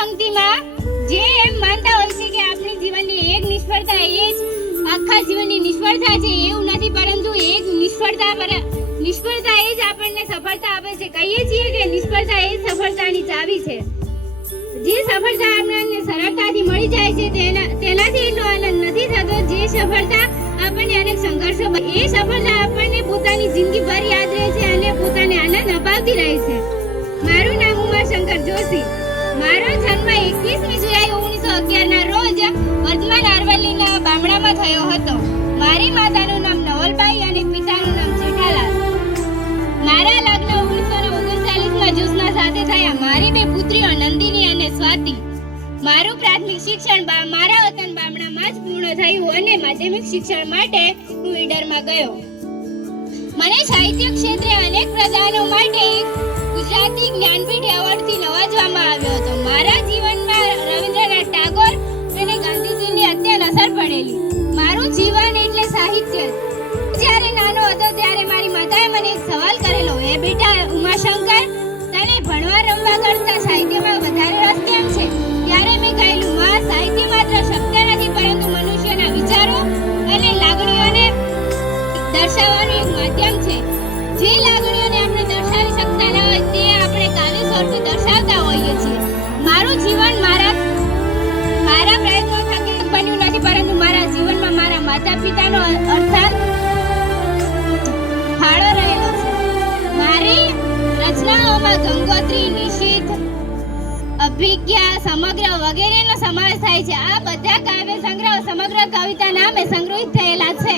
પંક્તિમાં જે એમ માનતા હોય છે કે આપણી જીવનની એક નિષ્ફળતા એ જ આખા જીવનની નિષ્ફળતા છે, એવું નથી, પરંતુ એક નિષ્ફળતા એ જ આપણને સફળતા આપે છે. કહીએ છીએ કે નિષ્ફળતા એ જ સફળતાની ચાવી છે. જે સફળતા આપણને સરળતાથી મળી જાય છે તેનાથી એટલો આનંદ નથી થતો જે સફળતા આપણને અનેક સંઘર્ષો, એ સફળતા આપણને પોતાની જિંદગી ભર યાદ રહે છે અને પોતાને આનંદ અપાવતી રહે છે. મારું નામ ઉમાશંકર જોશી. મારો જન્મ 21મી જુલાઈ 1911 ના રોજ વર્ધમાન અરવલ્લીના ગામડામાં થયો હતો. મારી માતાનું નામ નવલબાઈ અને પિતાનું નામ જેઠાલાલ. મારા લગ્ન 1939માં જ્યોત્સના સાથે થયા. મારી બે પુત્રીઓ નંદિની અને સ્વાતિ. મારું પ્રાથમિક શિક્ષણ મારા વતન ગામડામાં જ પૂર્ણ થયું અને માધ્યમિક શિક્ષણ માટે હું ઈડરમાં ગયો. મને સાહિત્ય ક્ષેત્રે અનેક પ્રદાનો માટે ગુજરાતી જ્ઞાનપીઠ એવોર્ડથી નવાજવામાં આવ્યો હતો. મારા જીવનમાં રવિન્દ્રનાથ ટાગોર અને ગાંધીજીની અત્યંત અસર પડેલી. મારું જીવન એટલે સાહિત્ય. જ્યારે નાનો હતો ત્યારે મારી માતાએ મને એક સવાલ કરેલો, એ બેટા ઉમાશંકર, તને ભણવા રમવા કરતા સાહિત્યમાં વધારે રસ કેમ છે? ત્યારે મેં કહેલું, માં, સાહિત્ય માત્ર શબ્દ નથી પરંતુ મનુષ્યના વિચારો અને લાગણીઓને દર્શાવવાનું એક માધ્યમ છે. જે લાગણીઓને આપણે દર્શાવી શકતા ન હોય તે આપણે કાવ્ય સ્વરૂપે દર્શાવતા હોઈએ છીએ. મારું જીવન મારા પ્રયત્નો થકી બન્યું નથી, પરંતુ મારા જીવનમાં મારા માતા પિતાનો અર્થાત ફાળો રહેલો છે. મારી રચનાઓમાં ગંગોત્રી, નિશીથ, અભિજ્ઞા, સમગ્ર વગેરેનો સમાવેશ થાય છે. આ બધા કાવ્ય સંગ્રહો સમગ્ર કવિતા નામે સંગ્રહિત થયેલા છે.